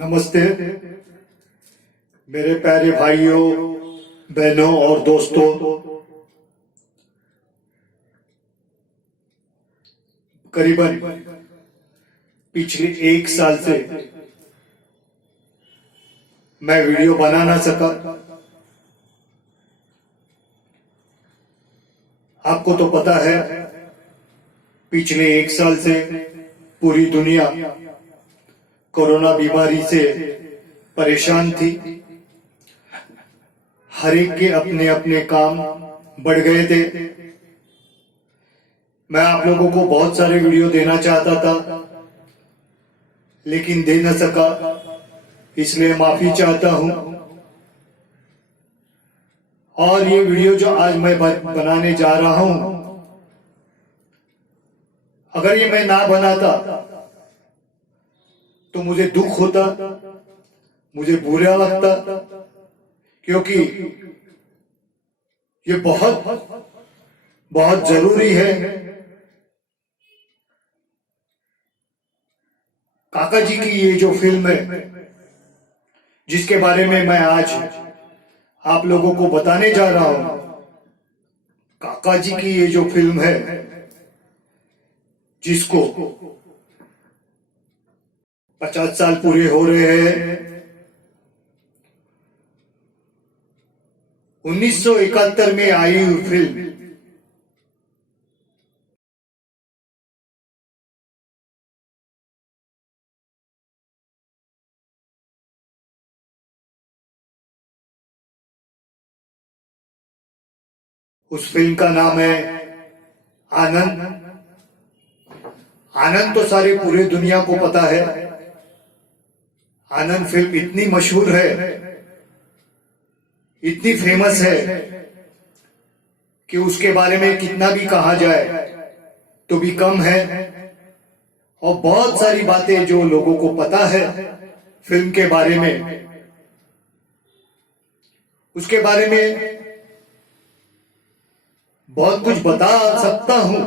नमस्ते मेरे प्यारे भाइयों, बहनों और दोस्तों। करीबन पिछले 1 साल से मैं वीडियो बना ना सका। आपको तो पता है, पिछले 1 साल से पूरी दुनिया कोरोना बीमारी से परेशान थी। हर एक के अपने अपने काम बढ़ गए थे। मैं आप लोगों को बहुत सारे वीडियो देना चाहता था, लेकिन दे न सका, इसलिए माफी चाहता हूं। और ये वीडियो जो आज मैं बनाने जा रहा हूं, अगर ये मैं ना बनाता तो मुझे दुख होता, मुझे बुरा लगता, क्योंकि ये बहुत बहुत जरूरी है। काका जी की ये जो फिल्म है, जिसके बारे में मैं आज आप लोगों को बताने जा रहा हूं, काका जी की ये जो फिल्म है, जिसको 50 साल पूरे हो रहे हैं। 1971 में आई हुई फिल्म उस फिल्म का नाम है आनंद। आनंद तो सारे पूरे दुनिया को पता है। आनंद फिल्म इतनी मशहूर है, इतनी फेमस है कि उसके बारे में कितना भी कहा जाए तो भी कम है। और बहुत सारी बातें जो लोगों को पता है फिल्म के बारे में, उसके बारे में बहुत कुछ बता सकता हूं,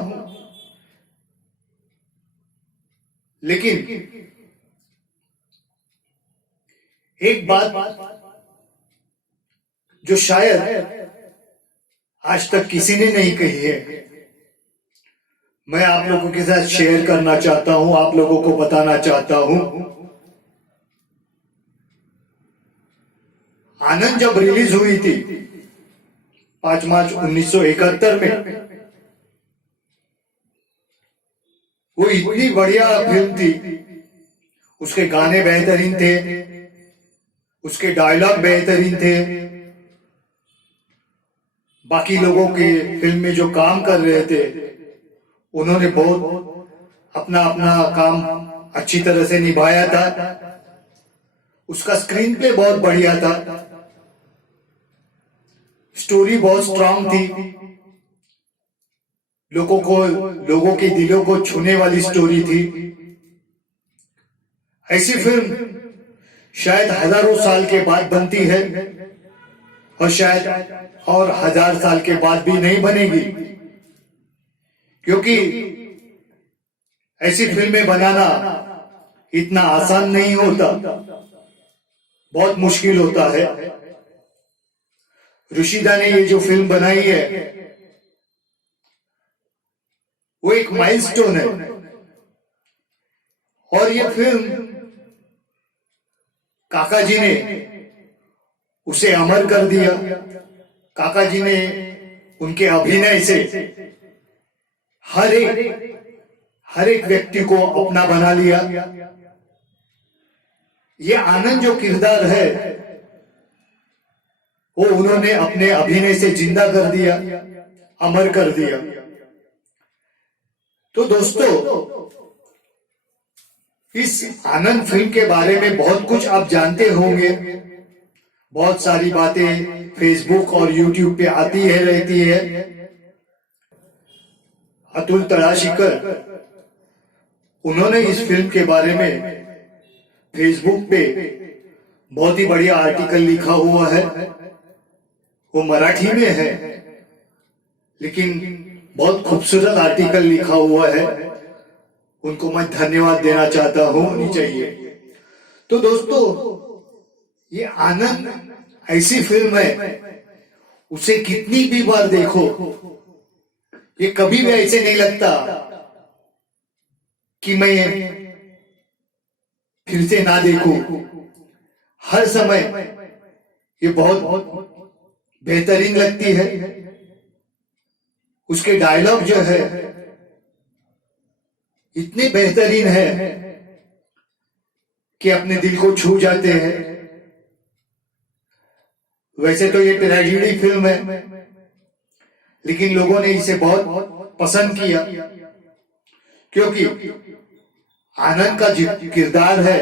लेकिन एक बात जो शायद आज तक किसी ने नहीं कही है, मैं आप लोगों के साथ शेयर करना चाहता हूं, आप लोगों को बताना चाहता हूं। आनंद जब रिलीज हुई थी 5 मार्च 1971 में, वो इतनी बढ़िया फिल्म थी। उसके गाने बेहतरीन थे, उसके डायलॉग बेहतरीन थे। बाकी लोगों के फिल्म में जो काम कर रहे थे, उन्होंने बहुत अपना अपना काम अच्छी तरह से निभाया था। उसका स्क्रीन प्ले बहुत बढ़िया था, स्टोरी बहुत स्ट्रांग थी, लोगों के दिलों को छूने वाली स्टोरी थी। ऐसी फिल्म शायद हजारों साल के बाद बनती है, और शायद और 1000 साल के बाद भी नहीं बनेगी, क्योंकि ऐसी फिल्में बनाना इतना आसान नहीं होता, बहुत मुश्किल होता है। ऋषिदा ने ये जो फिल्म बनाई है, वो एक माइलस्टोन है। और ये फिल्म काका जी ने उसे अमर कर दिया। काका जी ने उनके अभिनय से हर एक व्यक्ति को अपना बना लिया। ये आनंद जो किरदार है, वो उन्होंने अपने अभिनय से जिंदा कर दिया, अमर कर दिया। तो दोस्तों, इस आनंद फिल्म के बारे में बहुत कुछ आप जानते होंगे। बहुत सारी बातें फेसबुक और यूट्यूब पे आती है, रहती है। अतुल तलाशीकर, उन्होंने इस फिल्म के बारे में फेसबुक पे बहुत ही बढ़िया आर्टिकल लिखा हुआ है। वो मराठी में है, लेकिन बहुत खूबसूरत आर्टिकल लिखा हुआ है। उनको मैं धन्यवाद देना चाहता हूं, होनी चाहिए। तो दोस्तों, ये आनंद ऐसी फिल्म है, उसे कितनी भी बार देखो, ये कभी भी ऐसे नहीं लगता कि मैं फिर से ना देखूं। हर समय ये बहुत बेहतरीन लगती है। उसके डायलॉग जो है इतने बेहतरीन है कि अपने दिल को छू जाते हैं। वैसे तो ये ट्रेजेडी फिल्म है, लेकिन लोगों ने इसे बहुत पसंद किया, क्योंकि आनंद का जो किरदार है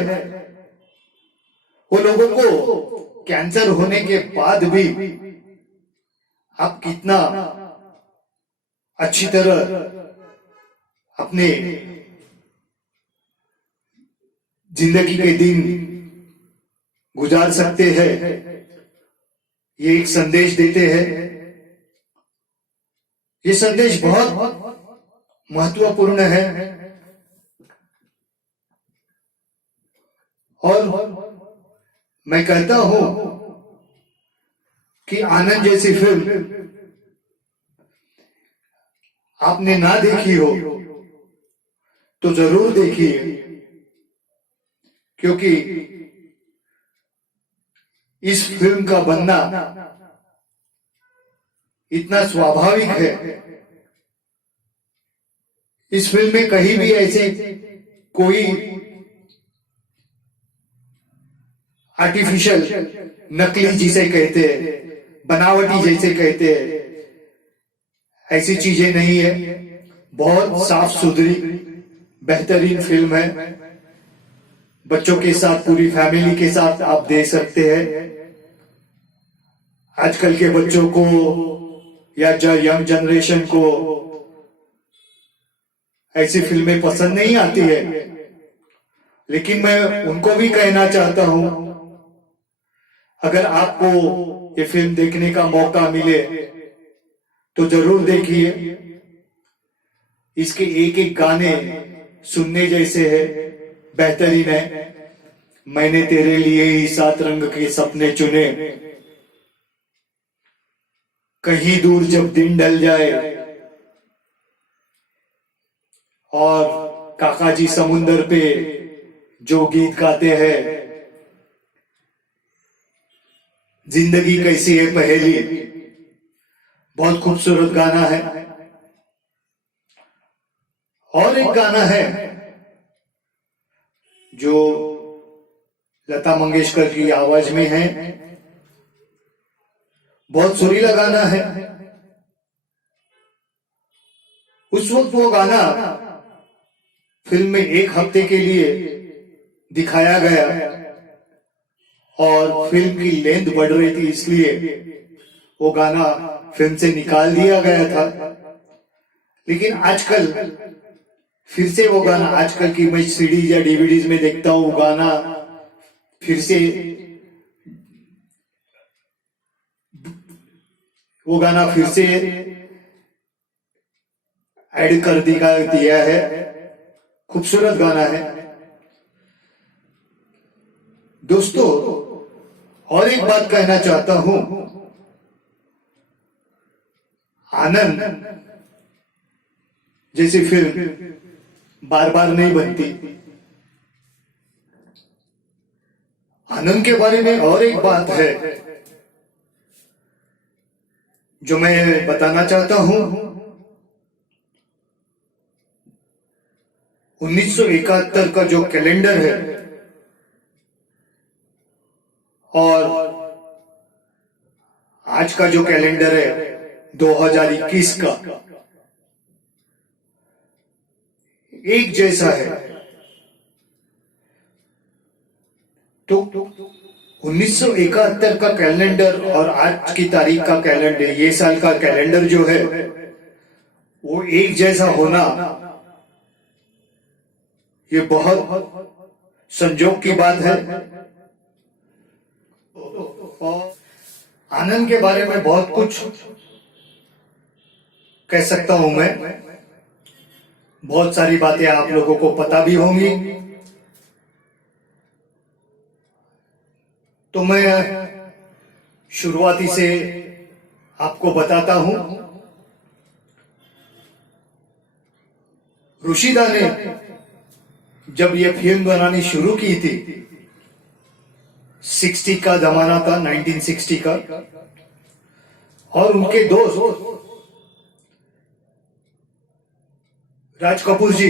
वो लोगों को कैंसर होने के बाद भी आप कितना अच्छी तरह अपने जिंदगी के दिन गुजार सकते हैं, ये एक संदेश देते हैं। ये संदेश बहुत महत्वपूर्ण है और मैं कहता हूं कि आनंद जैसी फिल्म आपने ना देखी हो तो जरूर देखिए, क्योंकि इस फिल्म का बनना इतना स्वाभाविक है। इस फिल्म में कहीं भी ऐसे कोई आर्टिफिशियल, नकली जिसे कहते हैं, बनावटी जैसे कहते हैं, ऐसी चीजें नहीं है। बहुत साफ सुथरी बेहतरीन फिल्म है। बच्चों के साथ, पूरी फैमिली के साथ आप देख सकते हैं। आजकल के बच्चों को या यंग जनरेशन को ऐसी फिल्में पसंद नहीं आती है, लेकिन मैं उनको भी कहना चाहता हूं, अगर आपको ये फिल्म देखने का मौका मिले तो जरूर देखिए। इसके एक एक गाने सुनने जैसे है, बेहतरीन है। मैंने तेरे लिए ही 7 रंग के सपने चुने, कहीं दूर जब दिन ढल जाए, और काका जी समुंदर पे जो गीत गाते हैं, जिंदगी कैसी है पहेली, बहुत खूबसूरत गाना है। और एक गाना है जो लता मंगेशकर की आवाज में है, बहुत सुरीला गाना है। उस वक्त वो गाना फिल्म में 1 हफ्ते के लिए दिखाया गया और फिल्म की लेंथ बढ़ रही थी, इसलिए वो गाना फिल्म से निकाल दिया गया था। लेकिन आजकल फिर से वो गाना, आजकल की मैं सीडीज या डीवीडीज में देखता हूं, वो गाना फिर से ऐड कर दिया है। खूबसूरत गाना है दोस्तों। और एक बात कहना चाहता हूं, आनंद जैसी फिल्म बार बार नहीं बनती। आनंद के बारे में और एक बात है जो मैं बताना चाहता हूं। 1971 का जो कैलेंडर है और आज का जो कैलेंडर है 2021 का, एक जैसा है। तो 1971 का कैलेंडर और आज की तारीख का कैलेंडर, ये साल का कैलेंडर जो है वो एक जैसा होना, ये बहुत संजोग की बात है। आनंद के बारे में बहुत कुछ कह सकता हूं मैं, बहुत सारी बातें आप लोगों को पता भी होंगी। तो मैं शुरुआती से आपको बताता हूं। रुशिदा ने जब ये फिल्म बनानी शुरू की थी, 60 का जमाना था, 1960 का, और उनके दोस्त राज कपूर जी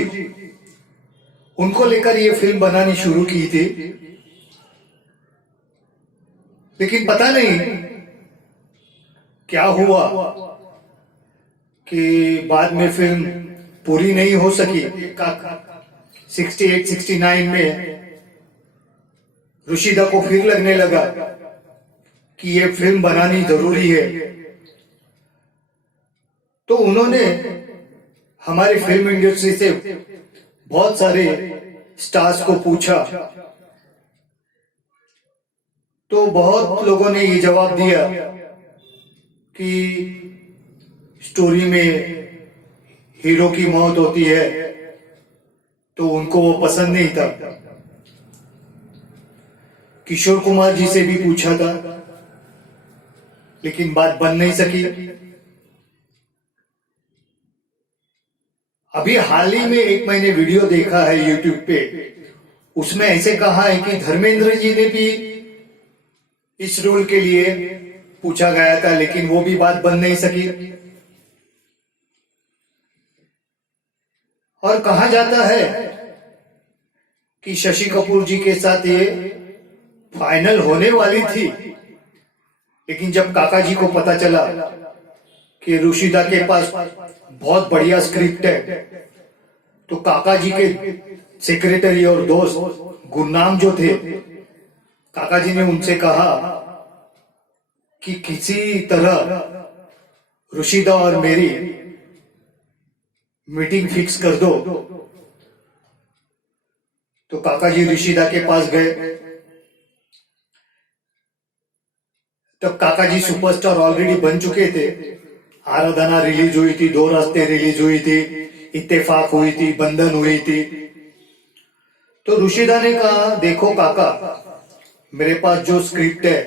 उनको लेकर ये फिल्म बनानी शुरू की थी। लेकिन पता नहीं क्या हुआ कि बाद में फिल्म पूरी नहीं हो सकी। 68-69 में रुशिदा को फिर लगने लगा कि ये फिल्म बनानी जरूरी है, तो उन्होंने हमारी फिल्म इंडस्ट्री से बहुत सारे स्टार्स को पूछा। तो बहुत लोगों ने ये जवाब दिया कि स्टोरी में हीरो की मौत होती है, तो उनको वो पसंद नहीं था। किशोर कुमार जी से भी पूछा था, लेकिन बात बन नहीं सकी। अभी हाल ही में एक मैंने वीडियो देखा है यूट्यूब पे, उसमें ऐसे कहा है कि धर्मेंद्र जी ने भी इस रोल के लिए पूछा गया था, लेकिन वो भी बात बन नहीं सकी। और कहा जाता है कि शशि कपूर जी के साथ ये फाइनल होने वाली थी, लेकिन जब काका जी को पता चला कि रुशिदा के पास बहुत बढ़िया स्क्रिप्ट है, तो काका जी के सेक्रेटरी और दोस्त गुरनाम जो थे, काका जी ने उनसे कहा कि किसी तरह रुशिदा और मेरी मीटिंग फिक्स कर दो। तो काका जी रुशिदा के पास गए। तब काका जी सुपरस्टार ऑलरेडी बन चुके थे। आराधना रिलीज हुई थी, दो रास्ते रिलीज हुई थी, इत्तेफाक हुई थी, बंधन हुई थी। तो रुशिदा ने कहा, देखो काका, मेरे पास जो स्क्रिप्ट है,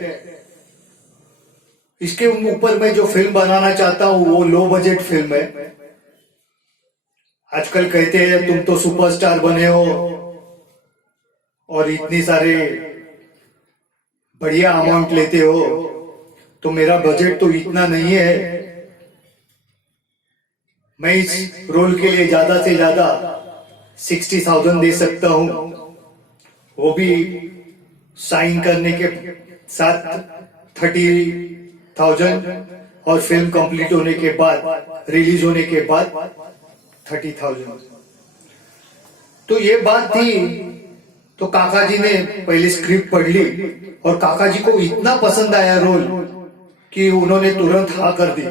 इसके ऊपर मैं जो फिल्म बनाना चाहता हूं वो लो बजट फिल्म है। आजकल कहते हैं तुम तो सुपरस्टार बने हो और इतनी सारे बढ़िया अमाउंट लेते हो, तो मेरा बजट तो इतना नहीं है। मैं इस रोल के लिए ज्यादा से ज्यादा 60,000 दे सकता हूं, वो भी साइन करने के साथ 30,000, और फिल्म कंप्लीट होने के बाद, रिलीज होने के बाद 30,000। तो ये बात थी। तो काका जी ने पहले स्क्रिप्ट पढ़ ली और काका जी को इतना पसंद आया रोल कि उन्होंने तुरंत हाँ कर दी।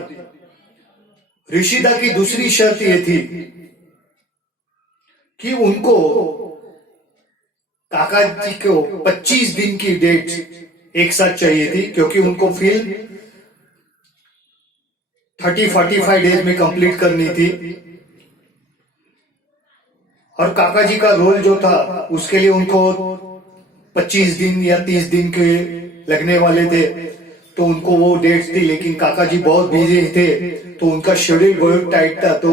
रुशिदा की दूसरी शर्त ये थी कि उनको काका जी को 25 दिन की डेट एक साथ चाहिए थी, क्योंकि उनको फिल्म 30-45 डेज में कंप्लीट करनी थी। और काका जी का रोल जो था उसके लिए उनको 25 दिन या 30 दिन के लगने वाले थे, तो उनको वो डेट्स थी। लेकिन काका जी बहुत बिजी थे, तो उनका शेड्यूल बहुत टाइट था। तो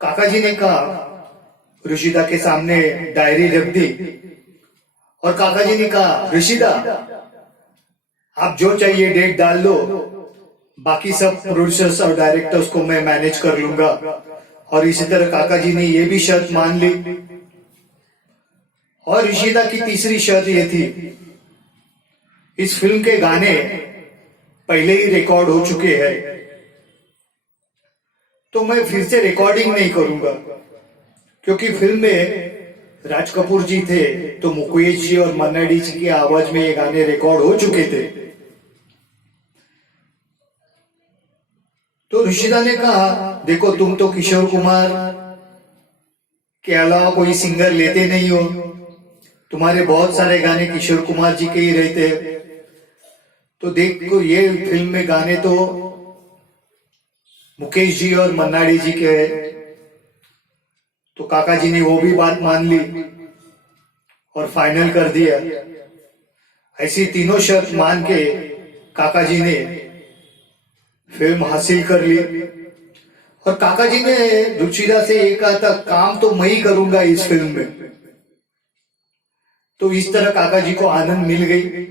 काका जी ने कहा, रुशिदा के सामने डायरी रख दी और काका जी ने कहा, रुशिदा आप जो चाहिए डेट डाल दो, बाकी सब प्रोड्यूसर्स और डायरेक्टर्स को मैं मैनेज कर लूंगा। और इसी तरह काका जी ने ये भी शर्त मान ली। और रुशिदा की तीसरी शर्त ये थी, इस फिल्म के गाने पहले ही रिकॉर्ड हो चुके हैं, तो मैं फिर से रिकॉर्डिंग नहीं करूंगा, क्योंकि फिल्म में राज कपूर जी थे, तो मुकेश जी और मन्ना डी जी की आवाज में ये गाने रिकॉर्ड हो चुके थे। तो रुशिदा ने कहा, देखो तुम तो किशोर कुमार के अलावा कोई सिंगर लेते नहीं हो, तुम्हारे बहुत सारे गाने किशोर कुमार जी के ही रहते हैं, तो देखो ये फिल्म में गाने तो मुकेश जी और मन्ना डी जी के हैं। तो काका जी ने वो भी बात मान ली और फाइनल कर दिया। ऐसी तीनों शर्त मान के काका जी ने फिल्म हासिल कर ली। और काका जी ने रुचिरा से ये कहा था, काम तो मैं ही करूंगा इस फिल्म में। तो इस तरह काका जी को आनंद मिल गई।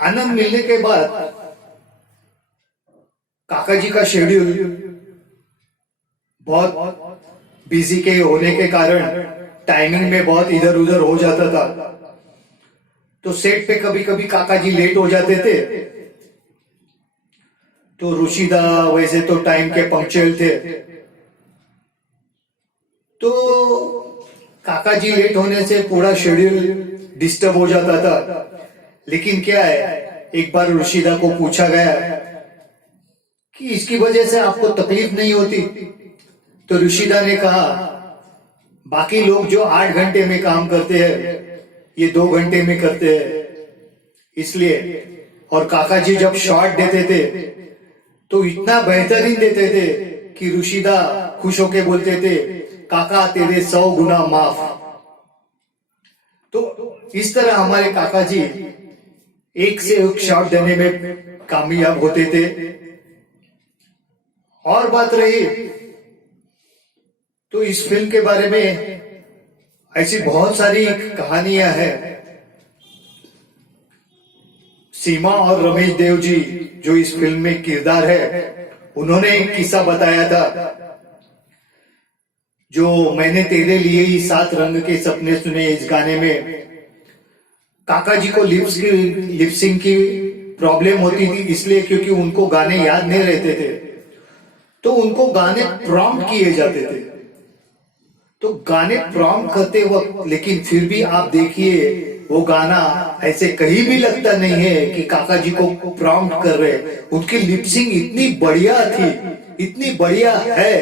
आनंद मिलने के बाद काका जी का शेड्यूल बहुत बिजी के होने के कारण टाइमिंग में बहुत इधर उधर हो जाता था। तो सेट पे कभी कभी काका जी लेट हो जाते थे। तो रुशिदा वैसे तो टाइम के पंक्चुअल थे, तो काका जी लेट होने से पूरा शेड्यूल डिस्टर्ब हो जाता था। लेकिन क्या है, एक बार रुशिदा को पूछा गया कि इसकी वजह से आपको तकलीफ नहीं होती? तो रुशिदा ने कहा, बाकी लोग जो 8 घंटे में काम करते हैं ये 2 घंटे में करते हैं, इसलिए। और काका जी जब शॉट देते थे तो इतना बेहतरीन देते थे कि रुशिदा खुश होके बोलते थे, काका तेरे 100 गुना माफ। तो इस तरह हमारे काका जी एक से एक शॉट देने में कामयाब होते थे। और बात रही तो इस फिल्म के बारे में ऐसी बहुत सारी कहानियां हैं। सीमा और रमेश देव जी जो इस फिल्म में किरदार है, उन्होंने एक किस्सा बताया था, जो मैंने तेरे लिए ही 7 रंग के सपने सुने, इस गाने में काका जी को लिपसिंग की प्रॉब्लम होती थी, इसलिए क्योंकि उनको गाने याद नहीं रहते थे, तो उनको गाने प्रॉम्प्ट किए जाते थे। तो गाने प्रॉम्प्ट करते वक्त, लेकिन फिर भी आप देखिए वो गाना ऐसे कहीं भी लगता नहीं है कि काका जी को प्रॉम्प्ट कर रहे। उनकी लिपसिंग इतनी बढ़िया थी, इतनी बढ़िया है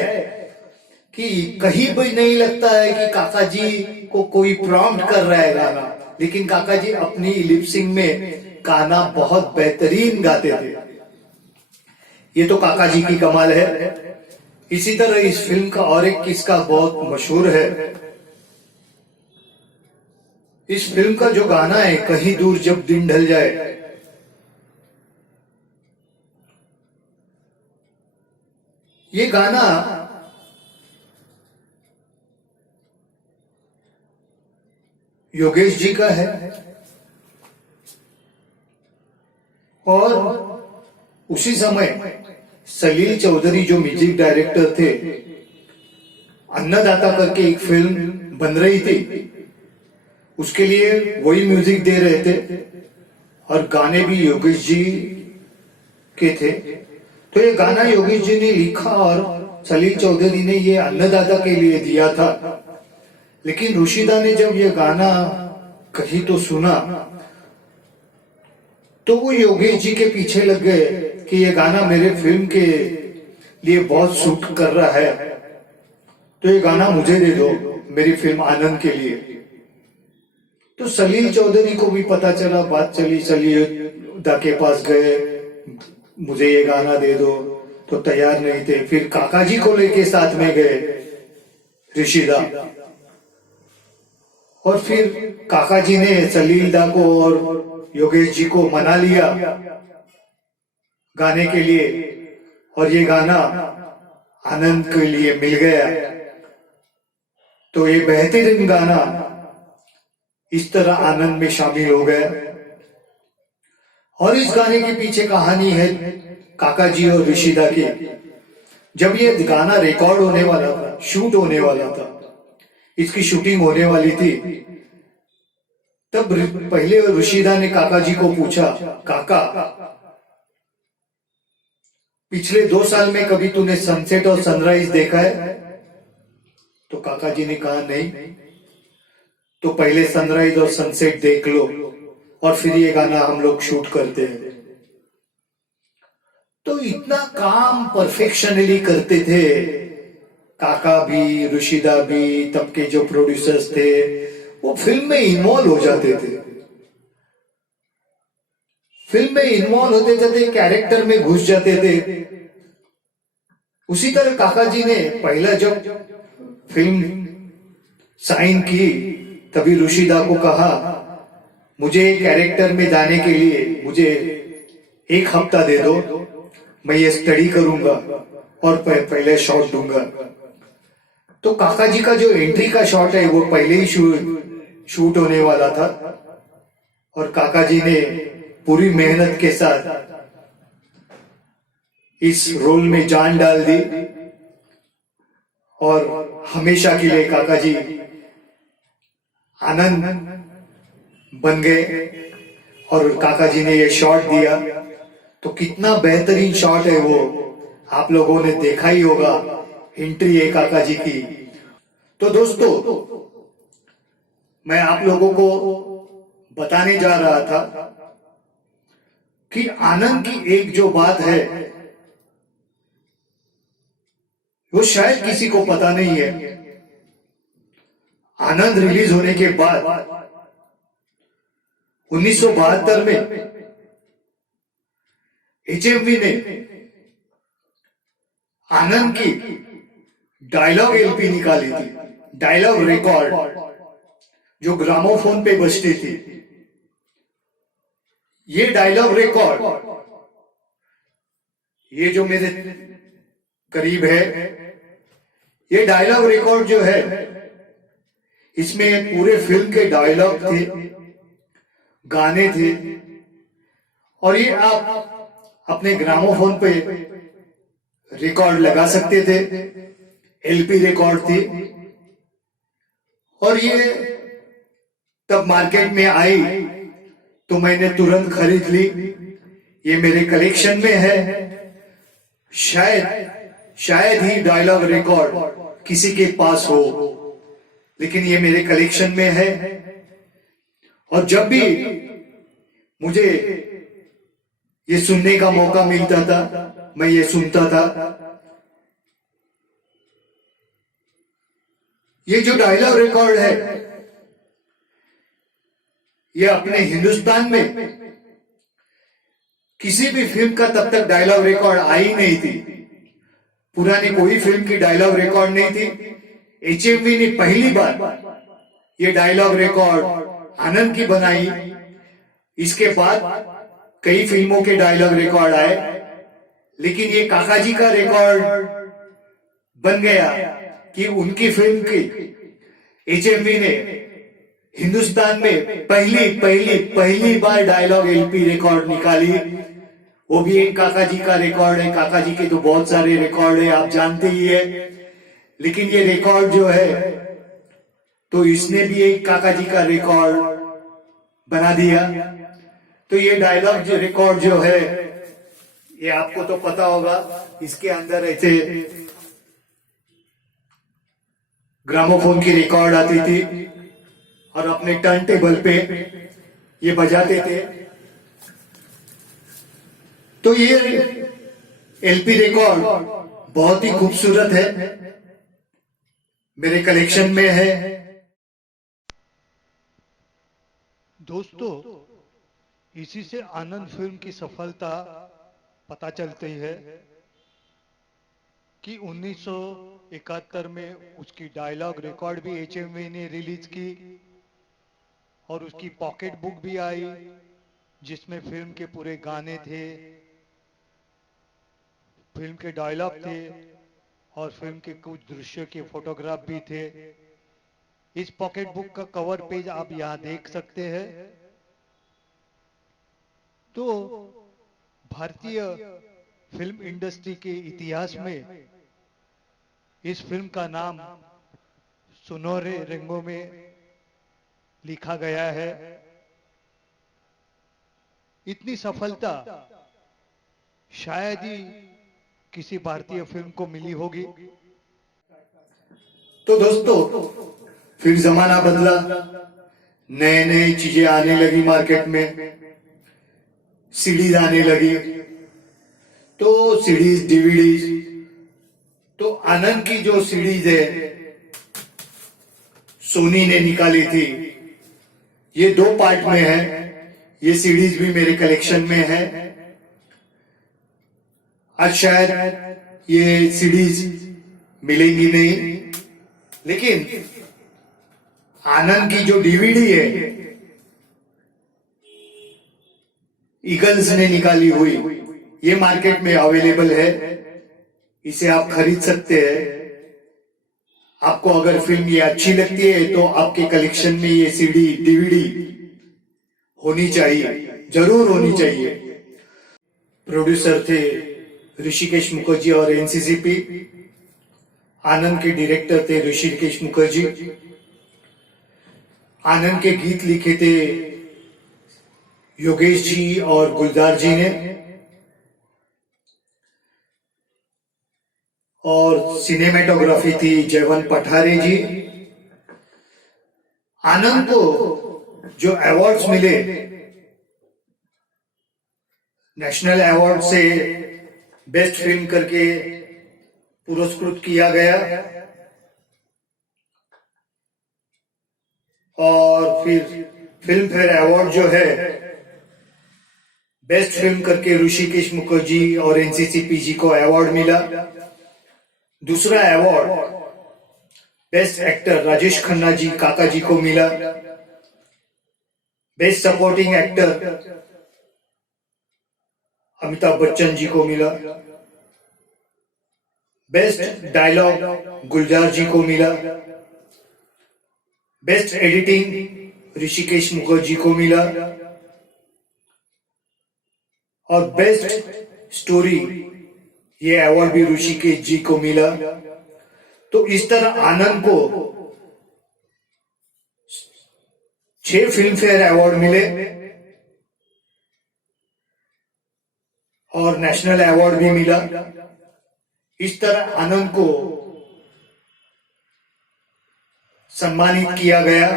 कि कहीं भी नहीं लगता है कि काका जी को कोई प्रॉम्प्ट कर रहा है गाना। लेकिन काका जी अपनी लिपसिंग में गाना बहुत बेहतरीन गाते थे। ये तो काका जी की कमाल है। इसी तरह इस फिल्म का और एक किस्सा बहुत मशहूर है। इस फिल्म का जो गाना है, कहीं दूर जब दिन ढल जाए, ये गाना योगेश जी का है। और उसी समय सलील चौधरी जो म्यूजिक डायरेक्टर थे, अन्नदाता करके एक फिल्म बन रही थी, उसके लिए वही म्यूजिक दे रहे थे और गाने भी योगेश जी के थे। तो ये गाना योगेश जी ने लिखा और सलील चौधरी ने ये अन्नदाता के लिए दिया था। लेकिन रुशिदा ने जब ये गाना कहीं तो सुना, तो वो योगेश जी के पीछे लग गए कि ये गाना मेरे फिल्म के लिए बहुत सूट कर रहा है, तो ये गाना मुझे दे दो मेरी फिल्म आनंद के लिए। तो सलील चौधरी को भी पता चला, बात चली, सलील के पास गए, मुझे ये गाना दे दो, तो तैयार नहीं थे। फिर काका जी को लेके साथ में गए ऋषिदा, और फिर काका जी ने सलील दा को और योगेश जी को मना लिया गाने के लिए, और ये गाना आनंद के लिए मिल गया। तो ये बेहतरीन गाना इस तरह आनंद में शामिल हो गया। और इस गाने के पीछे कहानी है काका जी और ऋषिदा की। जब ये गाना रिकॉर्ड होने वाला था, शूट होने वाला था, इसकी शूटिंग होने वाली थी, तब पहले ऋषिदा ने काका जी को पूछा, काका पिछले 2 साल में कभी तूने सनसेट और सनराइज देखा है? तो काका जी ने कहा नहीं। तो पहले सनराइज और सनसेट देख लो और फिर ये गाना हम लोग शूट करते हैं। तो इतना काम परफेक्शनली करते थे काका भी, ऋषिदा भी, तब के जो प्रोड्यूसर्स थे, वो फिल्म में इन्वॉल्व हो जाते थे। फिल्म में इन्वॉल्व होते थे, कैरेक्टर में घुस जाते थे। उसी तरह काका जी ने पहला जब फिल्म साइन की, तभी ऋषिदा को कहा मुझे कैरेक्टर में जाने के लिए मुझे 1 हफ्ता दे दो, मैं ये स्टडी करूंगा और पहले शॉट दूंगा। तो काका जी का जो एंट्री का शॉट है वो पहले ही शूट होने वाला था और काका जी ने पूरी मेहनत के साथ इस रोल में जान डाल दी और हमेशा के लिए काका जी आनंद बन गए और काका जी ने ये शॉट दिया। तो कितना बेहतरीन शॉट है वो, आप लोगों ने देखा ही होगा एंट्री है काका जी की। तो दोस्तों, मैं आप लोगों को बताने जा रहा था कि आनंद की एक जो बात है वो शायद किसी को पता नहीं है। आनंद रिलीज होने के बाद 1972 में HMV ने आनंद की डायलॉग LP निकाली थी, डायलॉग रिकॉर्ड, जो ग्रामोफोन पे बजती थी। ये डायलॉग रिकॉर्ड, ये जो मेरे करीब है, ये डायलॉग रिकॉर्ड जो है, इसमें पूरे फिल्म के डायलॉग थे, गाने थे और ये आप अपने ग्रामोफोन पे रिकॉर्ड लगा सकते थे। LP रिकॉर्ड थी और ये तब मार्केट में आई तो मैंने तुरंत खरीद ली। ये मेरे कलेक्शन में है। शायद ही डायलॉग रिकॉर्ड किसी के पास हो, लेकिन ये मेरे कलेक्शन में है। और जब भी मुझे ये सुनने का मौका मिलता था, मैं ये सुनता था। ये जो डायलॉग रिकॉर्ड है, ये अपने हिंदुस्तान में किसी भी फिल्म का तब तक डायलॉग रिकॉर्ड आई नहीं थी। पुरानी कोई फिल्म की डायलॉग रिकॉर्ड नहीं थी। HMV ने पहली बार ये डायलॉग रिकॉर्ड आनंद की बनाई। इसके बाद कई फिल्मों के डायलॉग रिकॉर्ड आए, लेकिन ये काका जी का रिकॉर्ड बन गया कि उनकी फिल्म की HMV ने हिंदुस्तान में पहली बार डायलॉग LP रिकॉर्ड निकाली। वो भी एक काका जी का रिकॉर्ड है। काका जी के तो बहुत सारे रिकॉर्ड है, आप जानते ही है, लेकिन ये रिकॉर्ड जो है, तो इसने भी एक काका जी का रिकॉर्ड बना दिया। तो ये डायलॉग जो रिकॉर्ड जो है, ये आपको तो पता होगा, इसके अंदर ऐसे ग्रामोफोन की रिकॉर्ड आती थी और अपने टर्न टेबल पे ये बजाते थे। तो ये LP रिकॉर्ड बहुत ही खूबसूरत है, मेरे कलेक्शन में है। दोस्तों, इसी से आनंद फिल्म की सफलता पता चलती है कि 1971 में उसकी डायलॉग रिकॉर्ड भी HMV ने रिलीज की और उसकी पॉकेट बुक भी आई, जिसमें फिल्म के पूरे गाने थे, फिल्म के डायलॉग थे और फिल्म के कुछ दृश्यों के फोटोग्राफ भी थे। इस पॉकेट बुक का कवर पेज आप यहां देख सकते हैं। तो भारतीय फिल्म इंडस्ट्री के इतिहास में इस फिल्म का नाम सुनहरे रंगों में लिखा गया है। इतनी सफलता शायद ही किसी भारतीय फिल्म को मिली होगी। तो दोस्तों, फिर जमाना बदला, नए नए चीजें आने लगी मार्केट में, सीडीज आने लगी। तो सीडीज, डीवीडीज, तो आनंद की जो सीडीज है, सोनी ने निकाली थी। ये 2 पार्ट में है। ये सीडीज भी मेरे कलेक्शन में है। आज शायद ये सीडीज मिलेंगी नहीं, लेकिन आनंद की जो डीवीडी है, ईगल्स ने निकाली हुई, ये मार्केट में अवेलेबल है, इसे आप खरीद सकते हैं। आपको अगर फिल्म ये अच्छी लगती है तो आपके कलेक्शन में ये सीडी डीवीडी होनी चाहिए, जरूर होनी चाहिए। प्रोड्यूसर थे ऋषिकेश मुखर्जी और एनसीसीपी। आनंद के डायरेक्टर थे ऋषिकेश मुखर्जी। आनंद के गीत लिखे थे योगेश जी और गुलजार जी ने, और सिनेमेटोग्राफी थी जयवंत पठारे जी। आनंद को जो अवार्ड्स मिले, नेशनल अवार्ड से बेस्ट फिल्म करके पुरस्कृत किया गया, और फिर फिल्म फेयर अवार्ड जो है बेस्ट फिल्म करके ऋषिकेश मुखर्जी और एनसीसीपी जी को अवार्ड मिला। दूसरा award best actor Rajesh Khanna ji Kaka ji को मिला। Best supporting actor Amitabh Bachchan ji को मिला। बेस्ट डायलॉग गुलजार जी को मिला। बेस्ट एडिटिंग ऋषिकेश मुखर्जी को मिला, और बेस्ट स्टोरी ये अवार्ड भी ऋषिकेश जी को मिला। तो इस तरह आनंद को 6 फिल्म फेयर अवार्ड मिले और नेशनल अवार्ड भी मिला। इस तरह आनंद को सम्मानित किया गया।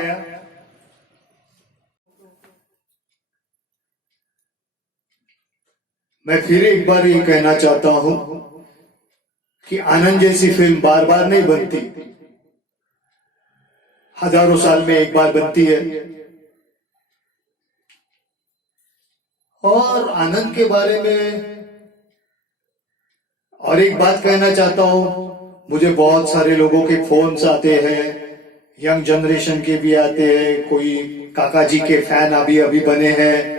मैं फिर एक बार ये कहना चाहता हूं कि आनंद जैसी फिल्म बार बार नहीं बनती, हजारों साल में एक बार बनती है। और आनंद के बारे में और एक बात कहना चाहता हूं, मुझे बहुत सारे लोगों के फोन्स आते हैं, यंग जनरेशन के भी आते हैं, कोई काका जी के फैन अभी अभी बने हैं।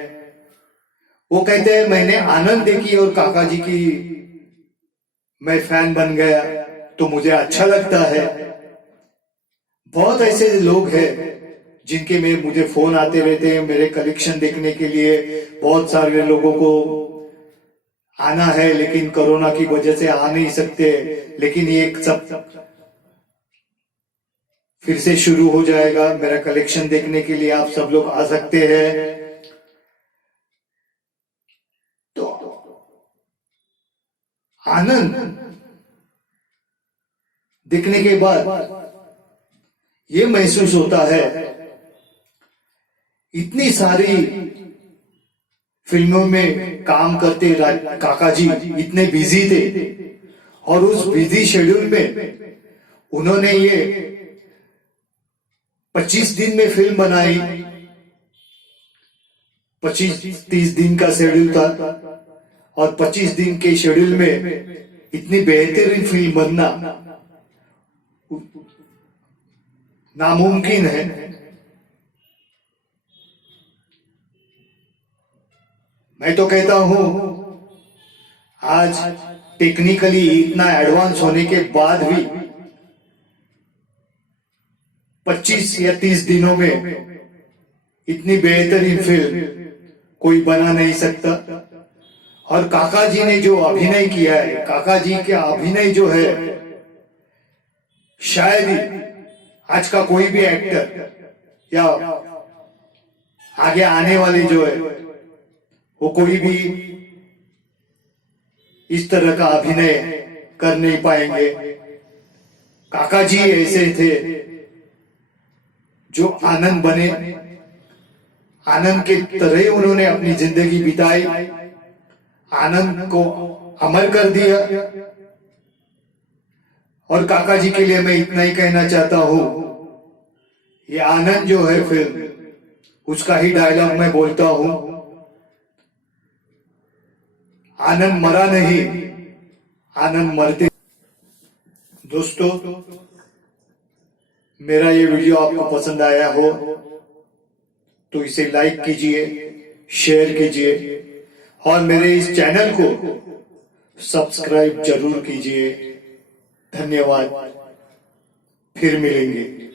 वो कहते हैं मैंने आनंद देखी और काका जी की मैं फैन बन गया, तो मुझे अच्छा लगता है। बहुत ऐसे लोग हैं जिनके में मुझे फोन आते रहते हैं मेरे कलेक्शन देखने के लिए। बहुत सारे लोगों को आना है लेकिन कोरोना की वजह से आ नहीं सकते, लेकिन ये सब फिर से शुरू हो जाएगा। मेरा कलेक्शन देखने के लिए आप सब लोग आ सकते हैं। तो आनंद देखने के बाद ये महसूस होता है, इतनी सारी फिल्मों में काम करते काका जी इतने बिजी थे, और उस बिजी शेड्यूल में उन्होंने ये 25 दिन में फिल्म बनाई। 25-30 दिन का शेड्यूल था, और 25 दिन के शेड्यूल में इतनी बेहतरीन फिल्म बनना नामुमकिन है। मैं तो कहता हूं आज टेक्निकली इतना एडवांस होने के बाद भी 25 या 30 दिनों में इतनी बेहतरीन फिल्म कोई बना नहीं सकता। और काका जी ने जो अभिनय किया है, काका जी का अभिनय जो है, शायद ही आज का कोई भी एक्टर या आगे आने वाले जो है वो कोई भी इस तरह का अभिनय कर नहीं पाएंगे। काका जी ऐसे थे जो आनंद बने, आनंद के तरह ही उन्होंने अपनी जिंदगी बिताई, आनंद को अमर कर दिया। और काका जी के लिए मैं इतना ही कहना चाहता हूं, ये आनंद जो है फिल्म, उसका ही डायलॉग मैं बोलता हूं, आनंद मरा नहीं, आनंद मरते। दोस्तों, मेरा ये वीडियो आपको पसंद आया हो तो इसे लाइक कीजिए, शेयर कीजिए, और मेरे इस चैनल को सब्सक्राइब जरूर कीजिए। धन्यवाद। फिर मिलेंगे।